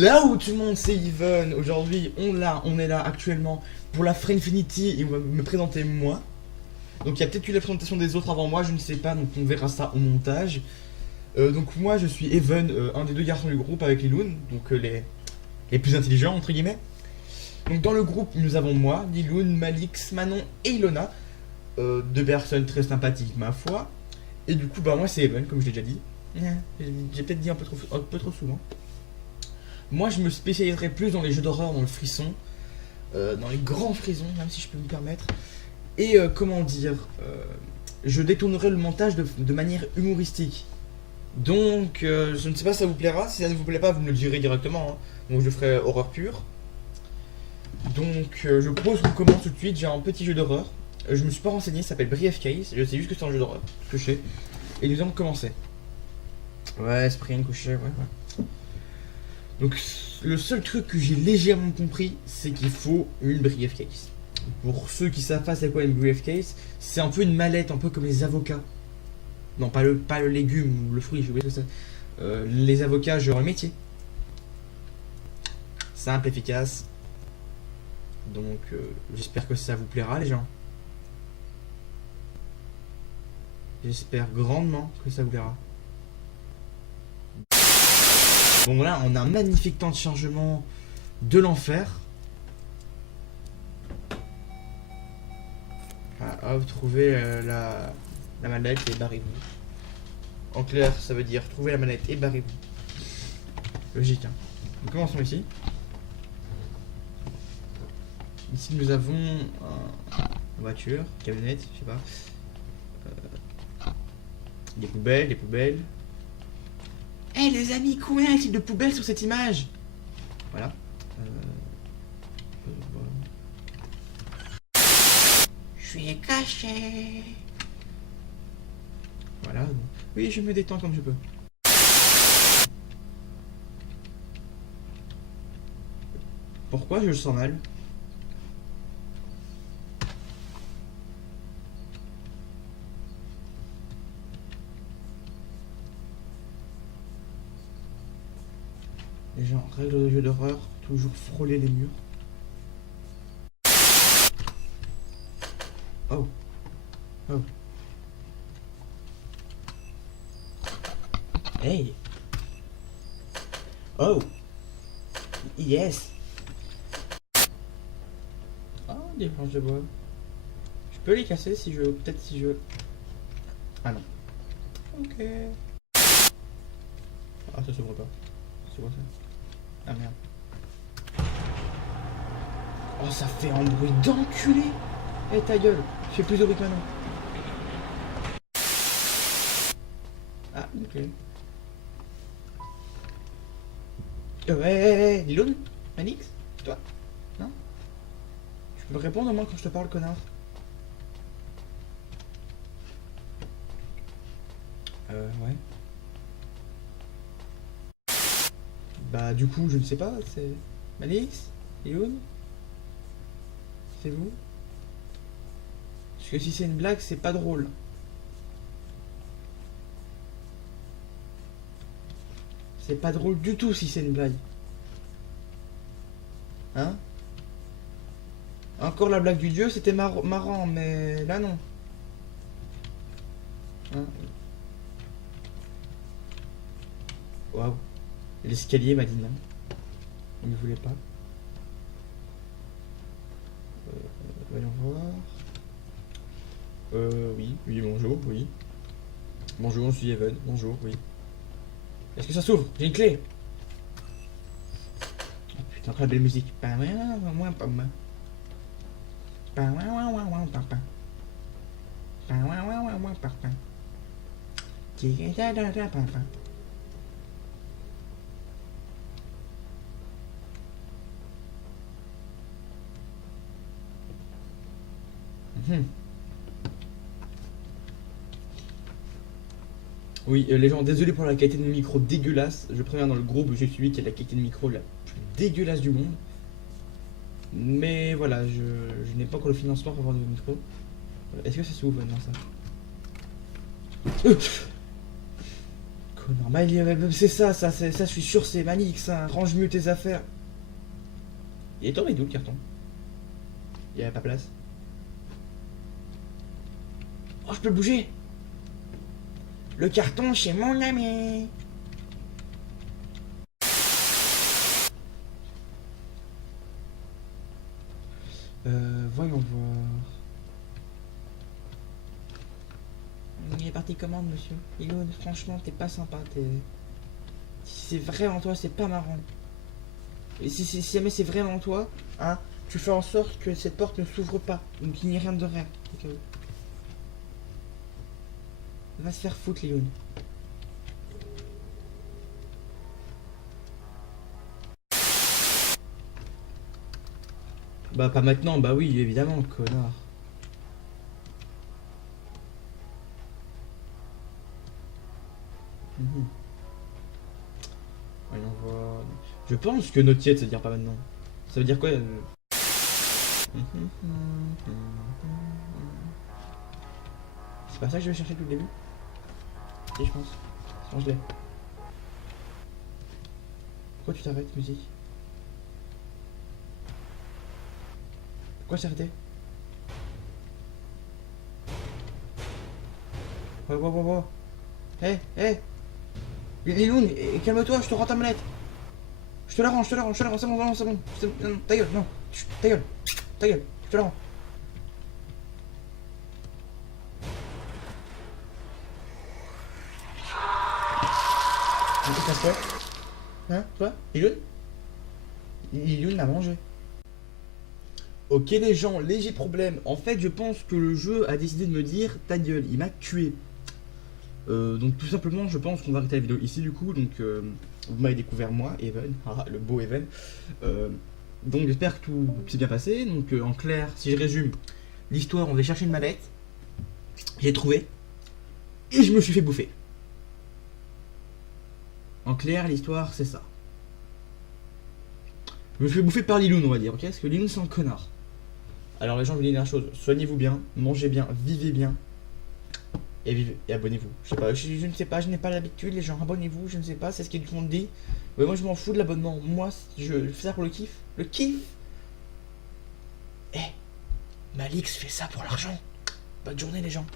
Là où tout le monde c'est Even, aujourd'hui on est là actuellement pour la Friendfinity et on va me présenter moi. Donc il y a peut-être eu la présentation des autres avant moi, je ne sais pas, donc on verra ça au montage. Donc moi je suis Even, un des deux garçons du groupe avec Liloun, donc les plus intelligents entre guillemets. Donc dans le groupe nous avons moi, Liloun, Malix, Manon et Ilona, deux personnes très sympathiques ma foi. Et du coup bah moi c'est Even comme je l'ai déjà dit. J'ai peut-être dit un peu trop souvent. Moi, je me spécialiserai plus dans les jeux d'horreur, dans le frisson, dans les grands frissons, même si je peux me permettre. Et comment dire, je détournerai le montage de manière humoristique. Donc, je ne sais pas si ça vous plaira. Si ça ne vous plaît pas, vous me le direz directement, hein. Donc, je ferai horreur pure. Donc, je propose qu'on commence tout de suite. J'ai un petit jeu d'horreur. Je me suis pas renseigné, ça s'appelle Briefcase. Je sais juste que c'est un jeu d'horreur, ce que je sais. Et nous allons commencer. Ouais, esprit rien couché, ouais. Donc le seul truc que j'ai légèrement compris, c'est qu'il faut une briefcase. Pour ceux qui savent pas c'est quoi une briefcase, c'est un peu une mallette, un peu comme les avocats. Non, pas le légume ou le fruit, j'ai oublié ce que c'est. Les avocats, genre le métier. Simple, efficace. Donc j'espère que ça vous plaira les gens. J'espère grandement que ça vous plaira. Bon voilà, on a un magnifique temps de chargement de l'enfer. Ah, hop, trouvez la manette et barrez-vous. En clair, ça veut dire trouver la manette et barrez-vous. Logique, hein. Donc, commençons ici. Ici, nous avons une voiture, camionnette, je sais pas. Des poubelles. Eh les amis, combien y a-t-il de poubelles sur cette image? Voilà. Je suis caché. Voilà. Oui, je me détends comme je peux. Pourquoi je le sens mal? Les gens, règle de jeu d'horreur, toujours frôler les murs. Oh. Oh. Hey. Oh. Yes. Oh, des planches de bois. Je peux les casser si je veux. Peut-être si je veux. Ah non. Ok. Ah, ça s'ouvre pas. C'est quoi ça? Ah merde. Oh, ça fait un bruit d'enculé. Eh ta gueule, je fais plus de bruit que maintenant. Ah, ok. Ouais, Liloun, Manix, toi? Non? Tu peux me répondre au moins quand je te parle, connard? Ouais. Bah, du coup, je ne sais pas, c'est. Manix? Liloun? C'est vous? Parce que si c'est une blague, c'est pas drôle. C'est pas drôle du tout si c'est une blague. Hein? Encore la blague du dieu, c'était marrant, mais là non. Hein? Waouh. L'escalier m'a dit non. Il ne voulait pas. Voyons voir. Oui, bonjour, oui. Bonjour, je suis Evan, bonjour, oui. Est-ce que ça s'ouvre? J'ai une clé. Oh, putain, très belle musique. Oui, les gens, désolé pour la qualité de micro dégueulasse. Je préviens dans le groupe, je suis celui qui a la qualité de micro la plus dégueulasse du monde. Mais voilà, je n'ai pas encore le financement pour avoir de micro. Est-ce que ça s'ouvre maintenant ça? connard. Bah, c'est ça, je suis sûr, c'est Malik, ça. Range mieux tes affaires. Il est tombé d'où le carton? Il y avait pas place. Oh, je peux bouger. Le carton chez mon ami. Voyons voir. Il est parti commande, monsieur. Iloun, franchement, t'es pas sympa. Si c'est vraiment toi, c'est pas marrant. Et si jamais c'est vraiment toi, hein, tu fais en sorte que cette porte ne s'ouvre pas. Donc il n'y ait rien de rien. Au cas où. Va se faire foutre, Iloun. Bah pas maintenant, bah oui, évidemment, connard. Mhm. Voyons voir. Je pense que notre tiède, ça veut dire pas maintenant. Ça veut dire quoi C'est pas ça que je vais chercher depuis le début. Si, je pense. Change-les. Pourquoi tu t'arrêtes, musique? Pourquoi s'arrêter? Ouais. Hé Liloun, calme-toi, je te rends ta manette. Je te la rends, c'est bon, non, ta gueule, non. Chut, ta gueule, je te la rends. Qu'est-ce que ça fait? Hein, toi? Liloun l'a mangé. Ok les gens, léger problème. En fait, je pense que le jeu a décidé de me dire ta gueule, il m'a tué. Donc tout simplement, je pense qu'on va arrêter la vidéo ici du coup. Donc vous m'avez découvert moi, Evan, le beau Evan. Donc j'espère que tout s'est bien passé. Donc en clair, si je résume l'histoire, on va chercher une mallette. J'ai trouvé et je me suis fait bouffer. En clair, l'histoire c'est ça. Je me suis fait bouffer par Liloun, on va dire, ok? Parce que Liloun c'est un connard. Alors les gens, je vous dis une chose, soignez-vous bien, mangez bien, vivez bien. Et abonnez-vous. Je sais pas, je ne sais pas, je n'ai pas l'habitude, les gens, abonnez-vous, je ne sais pas, c'est ce qu'ils font dit. Mais moi je m'en fous de l'abonnement. Moi, je fais ça pour le kiff. Le kiff. Eh, Malix fait ça pour l'argent. Bonne journée les gens.